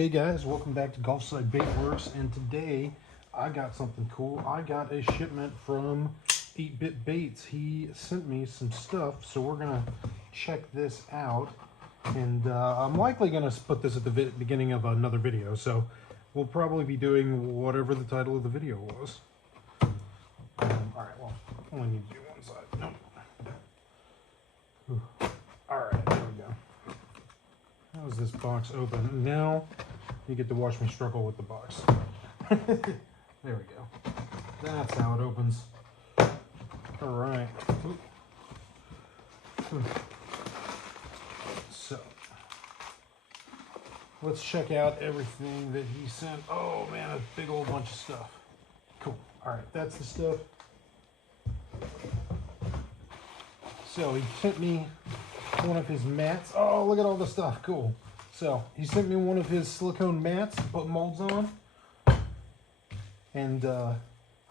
Hey guys, welcome back to Gulfside Bait Works, and today I got something cool. I got a shipment from 8-Bit Baits. He sent me some stuff, so we're gonna check this out, and I'm likely gonna put this at the beginning of another video, so we'll probably be doing whatever the title of the video was. Alright, well, only need to do one side. Nope. Alright, there we go. How is this box open? Now you get to watch me struggle with the box. There we go. That's how it opens. Alright. So, let's check out everything that he sent. Oh man, a big old bunch of stuff. Cool. Alright, that's the stuff. So he sent me one of his mats. Oh, look at all the stuff. Cool. So he sent me one of his silicone mats to put molds on. And I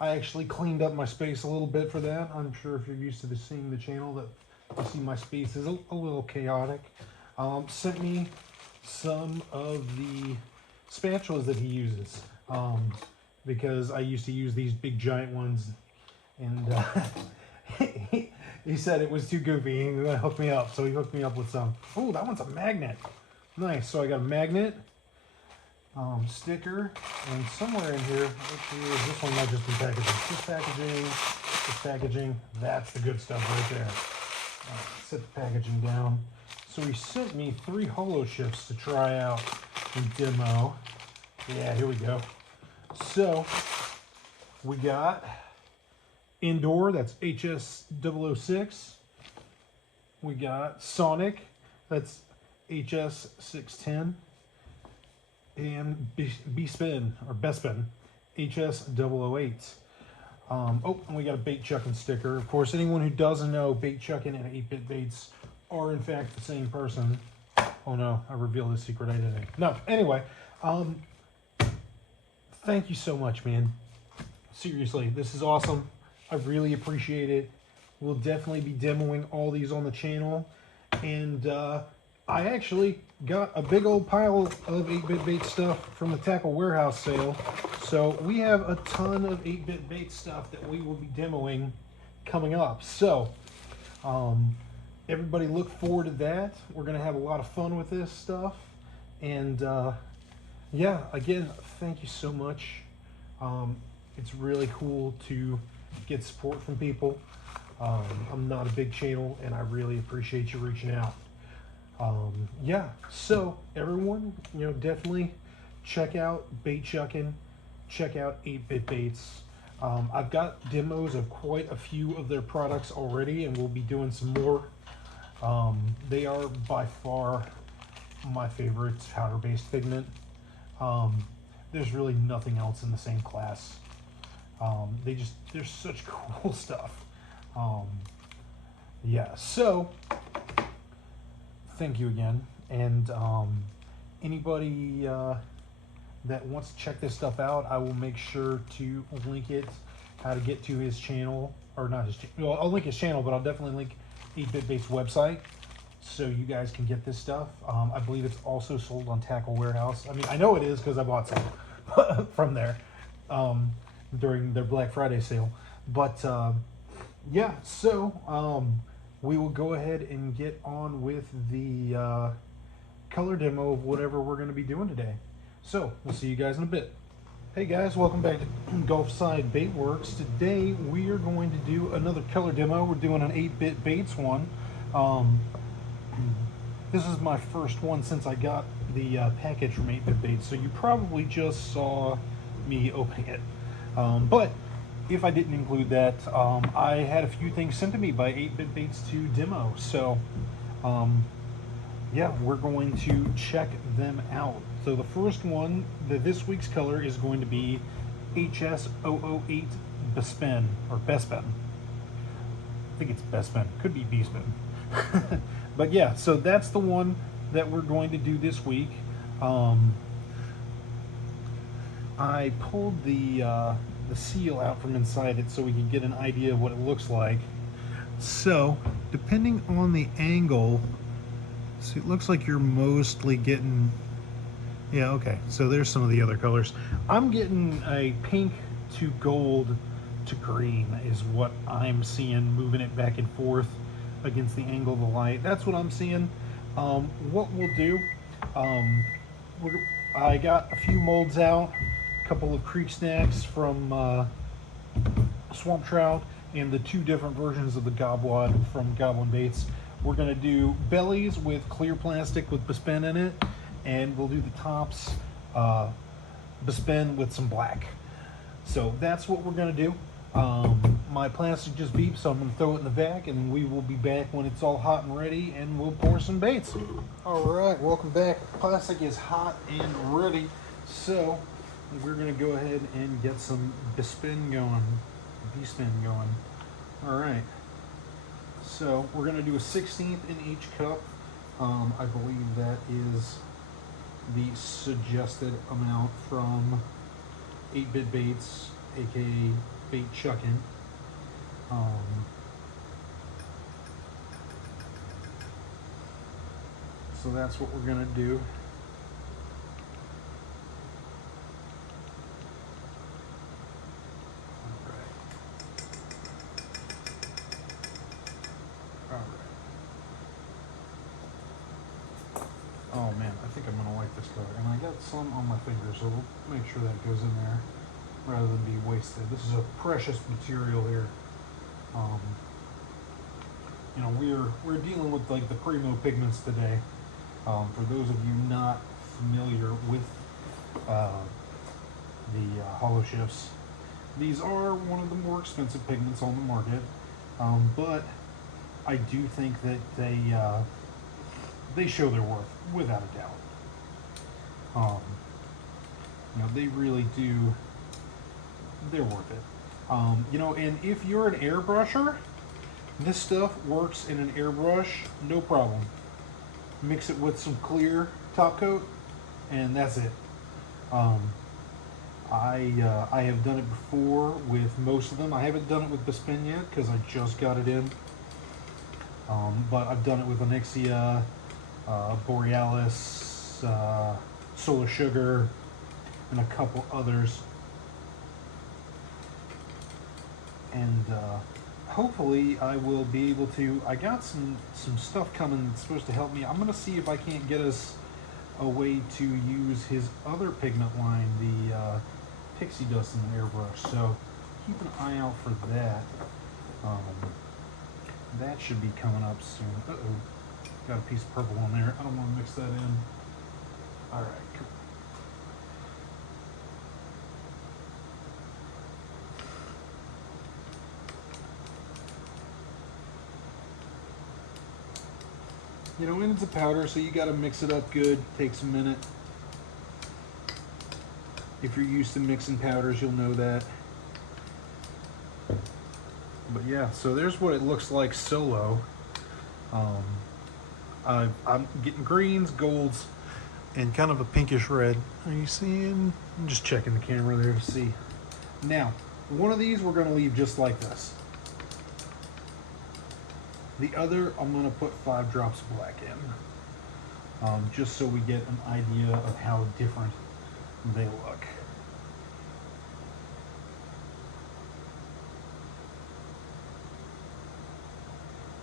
actually cleaned up my space a little bit for that. I'm sure if you're used to seeing the channel that you see my space is a little chaotic. Sent me some of the spatulas that he uses. Because I used to use these big giant ones. And he said it was too goofy. He was gonna hook me up, so he hooked me up with some. Oh, that one's a magnet. Nice. So I got a magnet, sticker, and somewhere in here, this one might just be packaging. This packaging. That's the good stuff right there. All right, set the packaging down. So he sent me 3 Holoshifts to try out and demo. Yeah, here we go. So we got Indoor, that's HS006. We got Sonic, that's HS610. And Bespin, or Bespin, HS008. Oh, and we got a bait chucking sticker. Of course, anyone who doesn't know, bait chucking and 8-Bit Baits are in fact the same person. Oh no, I revealed a secret identity. No, anyway, thank you so much, man. Seriously, this is awesome. I really appreciate it. We'll definitely be demoing all these on the channel. And I actually got a big old pile of 8-Bit Bait stuff from the Tackle Warehouse sale. So we have a ton of 8-Bit Bait stuff that we will be demoing coming up. So everybody look forward to that. We're going to have a lot of fun with this stuff. And yeah, again, thank you so much. It's really cool to get support from people. I'm not a big channel, and I really appreciate you reaching out. Yeah, so everyone, definitely check out Bait Chucking, check out 8-Bit Baits. I've got demos of quite a few of their products already, and we'll be doing some more. They are by far my favorite powder-based pigment. There's really nothing else in the same class. They're such cool stuff. Yeah, so thank you again. And anybody that wants to check this stuff out, I will make sure to link it, how to get to his channel, or not his channel. Well, I'll link his channel, but I'll definitely link 8-Bit Baits website so you guys can get this stuff. I believe it's also sold on Tackle Warehouse. I mean, I know it is because I bought some from there. During their Black Friday sale. But yeah, so we will go ahead and get on with the color demo of whatever we're going to be doing today. So we'll see you guys in a bit. Hey guys, welcome back to Gulfside Bait Works. Today we are going to do another color demo. We're doing an 8-Bit Baits one. This is my first one since I got the package from 8-Bit Baits, so you probably just saw me opening it. But if I didn't include that, I had a few things sent to me by 8-Bit Baits to demo. So, yeah, we're going to check them out. So the first one, this week's color is going to be HS008 Bespin, or Bespin. I think it's Bespin. Could be Bespin. But yeah, so that's the one that we're going to do this week. I pulled the seal out from inside it so we can get an idea of what it looks like. So, depending on the angle, so it looks like you're mostly getting Yeah, okay. So there's some of the other colors. I'm getting a pink to gold to green is what I'm seeing, moving it back and forth against the angle of the light. That's what I'm seeing. What we'll do, um, I got a few molds out, a couple of creek snacks from swamp trout, and the two different versions of the gobwad from Goblin Baits. We're going to do bellies with clear plastic with Bespin in it, and we'll do the tops Bespin with some black. So that's what we're going to do. My plastic just beeped, so I'm going to throw it in the vac, and we will be back when it's all hot and ready, and we'll pour some baits. All right, welcome back. Plastic is hot and ready, so we're going to go ahead and get some Bespin going. All right, so we're going to do a 1/16 in each cup. I believe that is the suggested amount from 8-bit baits, aka bait chucking. So that's what we're gonna do. Oh man, I think I'm gonna like this color, and I got some on my fingers, so we'll make sure that goes in there rather than be wasted. This is a precious material here. You know, we're dealing with like the primo pigments today. For those of you not familiar with the Holoshifts, these are one of the more expensive pigments on the market, but I do think that they show their worth without a doubt. You know, they really do. They're worth it. You know, and if you're an airbrusher, this stuff works in an airbrush, no problem. Mix it with some clear top coat, and that's it. I have done it before with most of them. I haven't done it with Bespin yet because I just got it in. But I've done it with Onyxia, Borealis, Solar Sugar, and a couple others. And hopefully I will be able to, I got some stuff coming that's supposed to help me. I'm going to see if I can't get us a way to use his other pigment line, the Pixie Dust in the airbrush. So keep an eye out for that. That should be coming up soon. Uh-oh, got a piece of purple on there. I don't want to mix that in. All right, cool. You know, and it's a powder, so you got to mix it up good. Takes a minute. If you're used to mixing powders, you'll know that. But yeah, so there's what it looks like solo. I'm getting greens, golds, and kind of a pinkish red. Are you seeing? I'm just checking the camera there to see. Now, one of these we're going to leave just like this. The other, I'm going to put 5 drops of black in, just so we get an idea of how different they look.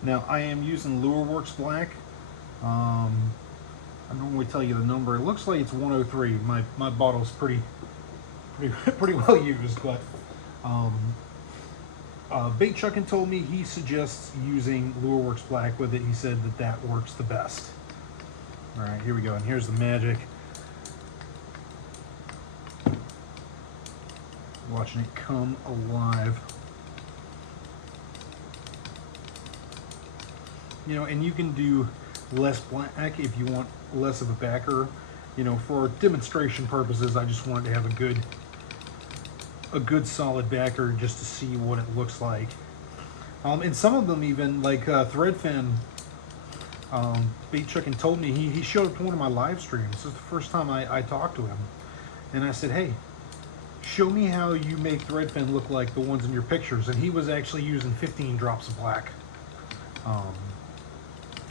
Now, I am using Lureworks black. I normally tell you the number. It looks like it's 103. My bottle's pretty well used, but Bait Chuckin' told me he suggests using Lureworks black with it. He said that works the best. All right, here we go, and here's the magic. Watching it come alive. You know, and you can do less black if you want less of a backer. You know, for demonstration purposes, I just wanted to have a good solid backer just to see what it looks like. And some of them even, like Threadfin, Bait Chuckin' told me, he showed up to one of my live streams. This is the first time I talked to him. And I said, hey, show me how you make Threadfin look like the ones in your pictures. And he was actually using 15 drops of black.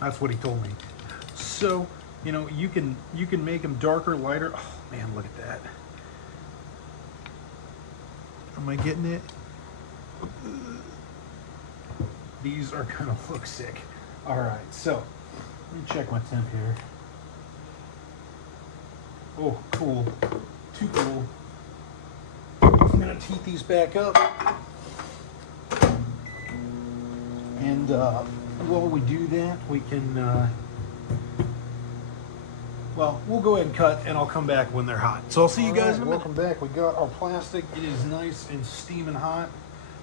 That's what he told me. So You know, you can make them darker, lighter. Oh man, look at that. Am I getting it? These are gonna look sick. All right, so let me check my temp here. Oh, cool. Too cool. I'm gonna heat these back up. And while we do that, we can, well, we'll go ahead and cut, and I'll come back when they're hot. So I'll see you guys in a minute. Welcome back. We got our plastic. It is nice and steaming hot.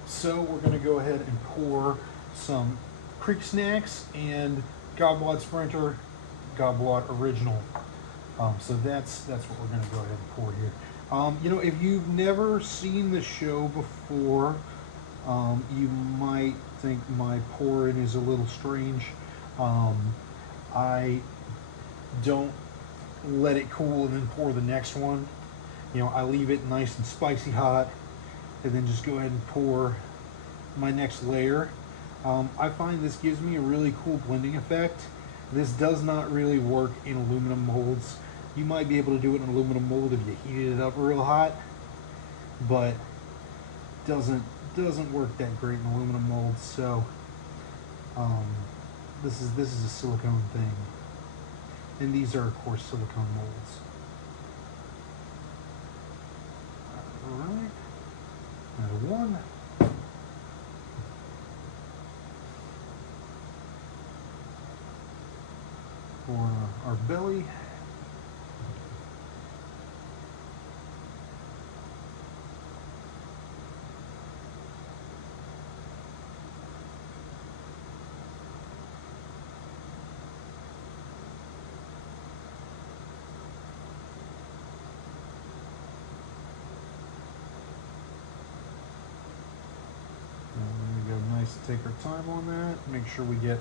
So we're going to go ahead and pour some Creek Snacks and Gobblot Sprinter, Gobblot Original. So that's what we're going to go ahead and pour here. You know, if you've never seen the show before, you might think my pouring is a little strange. I don't let it cool and then pour the next one. You know, I leave it nice and spicy hot and then just go ahead and pour my next layer. I find this gives me a really cool blending effect. This does not really work in aluminum molds. You might be able to do it in aluminum mold if you heated it up real hot, but doesn't work that great in aluminum molds. So this is a silicone thing, and these are of course silicone molds. All right, there's one. For our belly. Nice to take our time on that. Make sure we get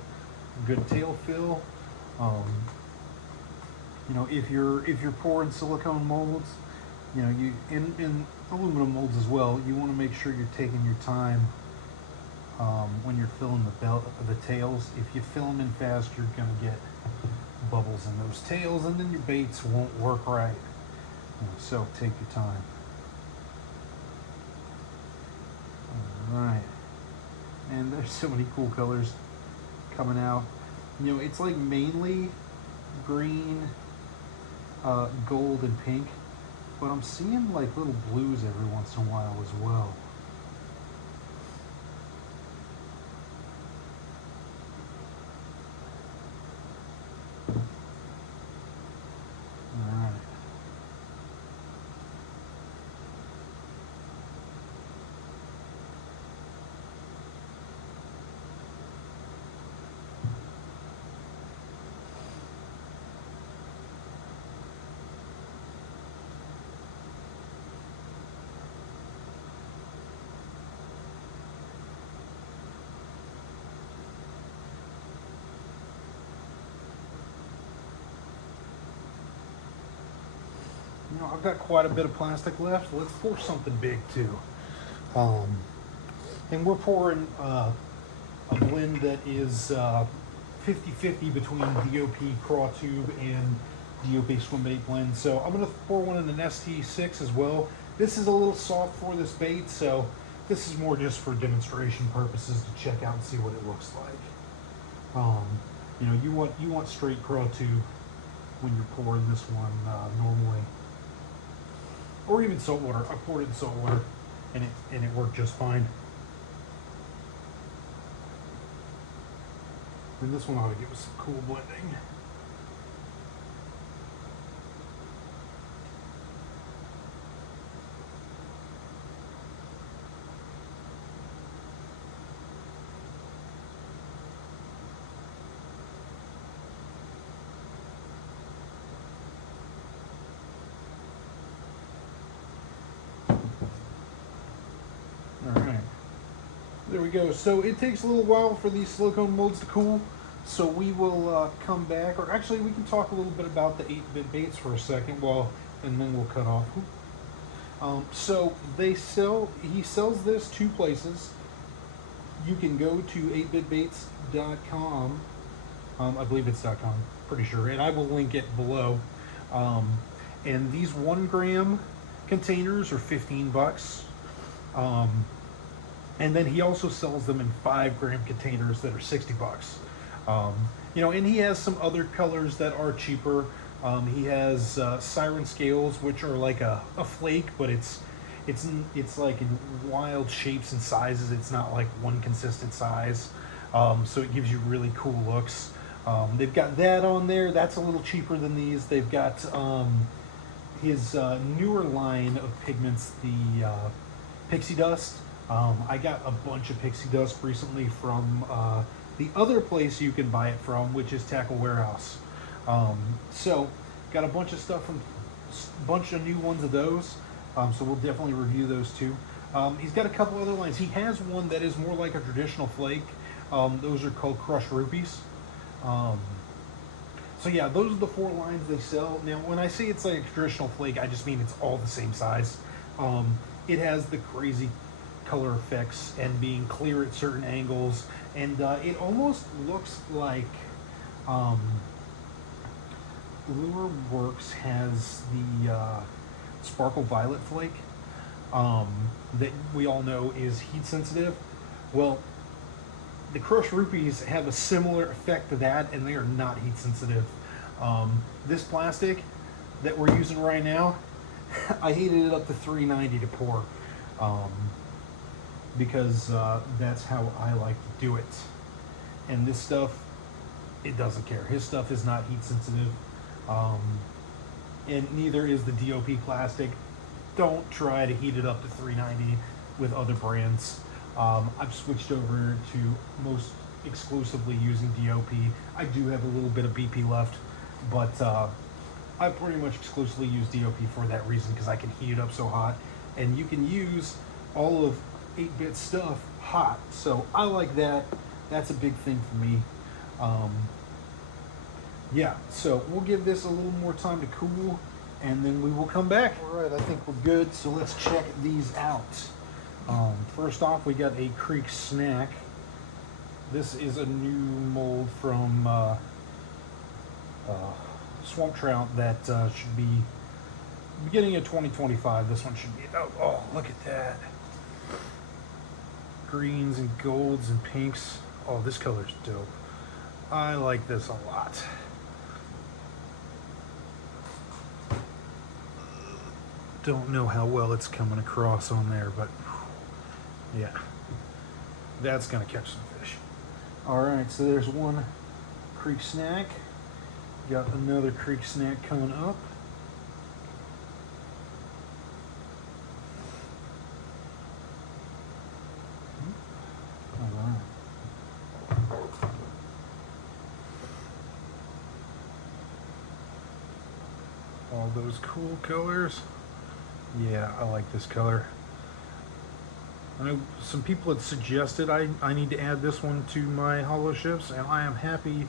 good tail fill. You know, if you're pouring silicone molds, you know, you in aluminum molds as well, you want to make sure you're taking your time when you're filling the tails. If you fill them in fast, you're gonna get bubbles in those tails, and then your baits won't work right. You know, so take your time. All right. And there's so many cool colors coming out. You know, it's like mainly green, gold, and pink, but I'm seeing like little blues every once in a while as well. All right. You know, I've got quite a bit of plastic left. Let's pour something big too. And we're pouring a blend that is 50-50 between DOP craw tube and DOP swim bait blend. So I'm going to pour one in an ST6 as well. This is a little soft for this bait, so this is more just for demonstration purposes to check out and see what it looks like. You know, you want straight craw tube when you're pouring this one normally, or even salt water. I poured it in salt water, and it worked just fine. And this one ought to give us some cool blending. There we go. So it takes a little while for these silicone molds to cool. So we will come back, or actually we can talk a little bit about the 8-bit baits for a second, and then we'll cut off. So he sells this two places. You can go to 8bitbaits.com I believe it's .com, pretty sure, and I will link it below. Um, and these 1 gram containers are 15 bucks. Um, and then he also sells them in 5 gram containers that are 60 bucks. Um, and he has some other colors that are cheaper. He has siren scales, which are like a flake, but it's like in wild shapes and sizes. It's not like one consistent size, so it gives you really cool looks. They've got that on there. That's a little cheaper than these. They've got his newer line of pigments, the pixie dust. I got a bunch of pixie dust recently from the other place you can buy it from, which is Tackle Warehouse. So got a bunch of stuff from a bunch of new ones of those. So we'll definitely review those too. He's got a couple other lines. He has one that is more like a traditional flake. Those are called Crushed Rupees. So yeah, those are the 4 lines they sell. Now, when I say it's like a traditional flake, I just mean it's all the same size. It has the crazy color effects and being clear at certain angles, and it almost looks like Lure Works has the Sparkle Violet flake that we all know is heat sensitive. Well, the Crushed Rupees have a similar effect to that, and they are not heat sensitive. This plastic that we're using right now, I heated it up to 390 to pour, because that's how I like to do it. And this stuff, it doesn't care. His stuff is not heat sensitive, and neither is the DOP plastic. Don't try to heat it up to 390 with other brands. I've switched over to most exclusively using DOP. I do have a little bit of BP left, but I pretty much exclusively use DOP for that reason, because I can heat it up so hot, and you can use all of 8-bit stuff hot. So I like that. That's a big thing for me. Yeah, so we'll give this a little more time to cool, and then we will come back. All right, I think we're good, so let's check these out. First off, we got a Creek Snack. This is a new mold from Swamp Trout that should be beginning of 2025. This one should be, oh, look at that. Greens and golds and pinks. Oh, this color's dope. I like this a lot. Don't know how well it's coming across on there, but yeah, that's gonna catch some fish. All right, so there's one Creek Snack. Got another Creek Snack coming up. All right. All those cool colors. Yeah, I like this color. I know some people had suggested I need to add this one to my Holoshifts, and I am happy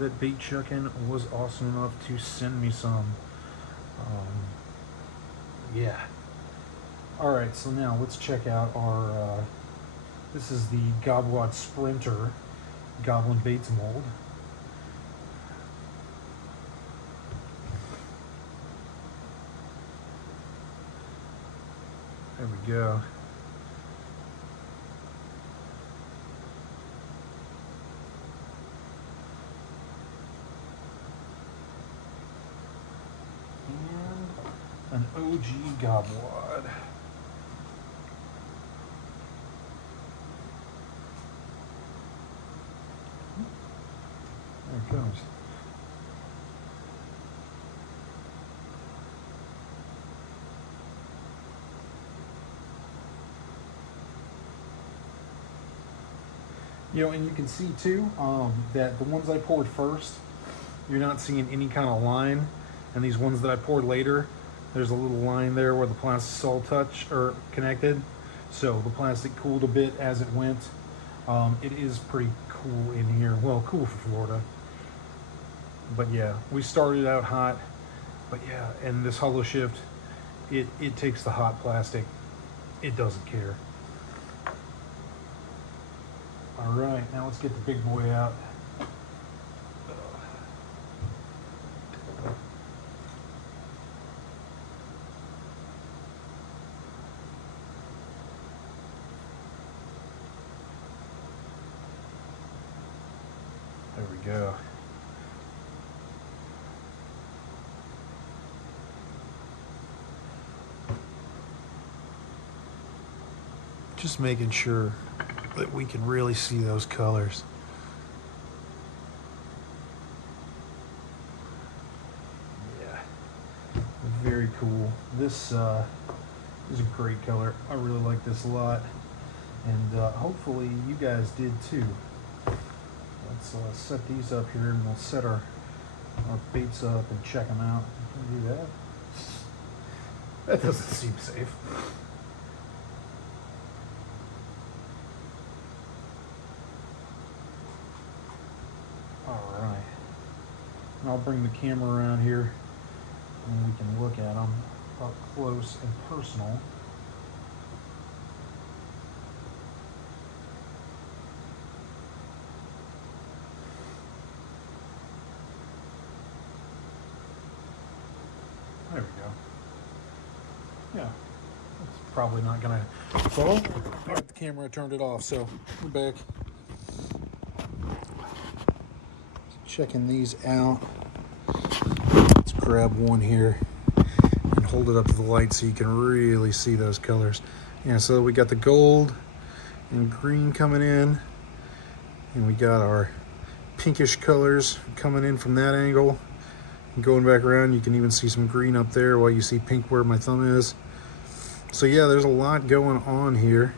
that Bait Chuckin' was awesome enough to send me some. Yeah. Alright, so now let's check out our, this is the Gobwad Sprinter Goblin Baits mold. There we go. And an OG Gobwad. There it comes. And you can see too that the ones I poured first, you're not seeing any kind of line, and these ones that I poured later, there's a little line there where the plastic's all connected. So the plastic cooled a bit as it went. It is pretty cool in here. Well, cool for Florida. But yeah, we started out hot. But yeah, and this Holoshift, it takes the hot plastic. It doesn't care. All right, now let's get the big boy out. we go. Just making sure that we can really see those colors. Yeah, very cool. This is a great color. I really like this a lot, and hopefully you guys did too. Let's set these up here, and we'll set our baits up and check them out. Can we do that? That doesn't seem safe. All right. And I'll bring the camera around here, and we can look at them up close and personal. There we go. Yeah, it's probably not gonna fall. I got the camera, I turned it off, so we're back. Checking these out. Let's grab one here and hold it up to the light so you can really see those colors. Yeah, so we got the gold and green coming in, and we got our pinkish colors coming in from that angle. And going back around, you can even see some green up there while you see pink where my thumb is. So yeah, there's a lot going on here.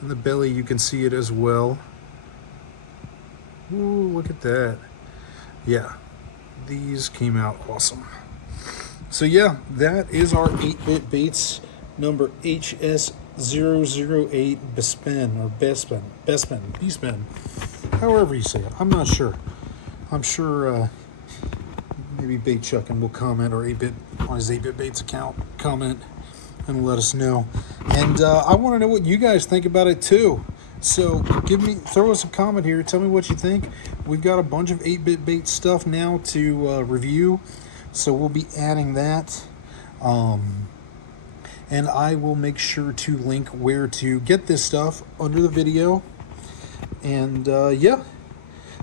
In the belly, you can see it as well. Ooh, look at that. Yeah, these came out awesome. So yeah, that is our 8-bit baits number HS008 Bespin, however you say it. I'm not sure. I'm sure maybe Bait Chuckin will comment, or 8-bit on his 8-bit baits account, comment and let us know. And I want to know what you guys think about it too. So throw us a comment here. Tell me what you think. We've got a bunch of 8-bit bait stuff now to review, so we'll be adding that. And I will make sure to link where to get this stuff under the video. And yeah.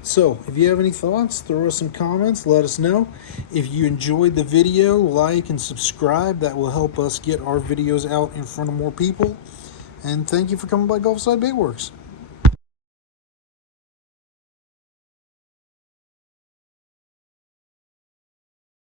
So if you have any thoughts, throw us some comments. Let us know. If you enjoyed the video, like and subscribe. That will help us get our videos out in front of more people. And thank you for coming by Gulfside Baitworks.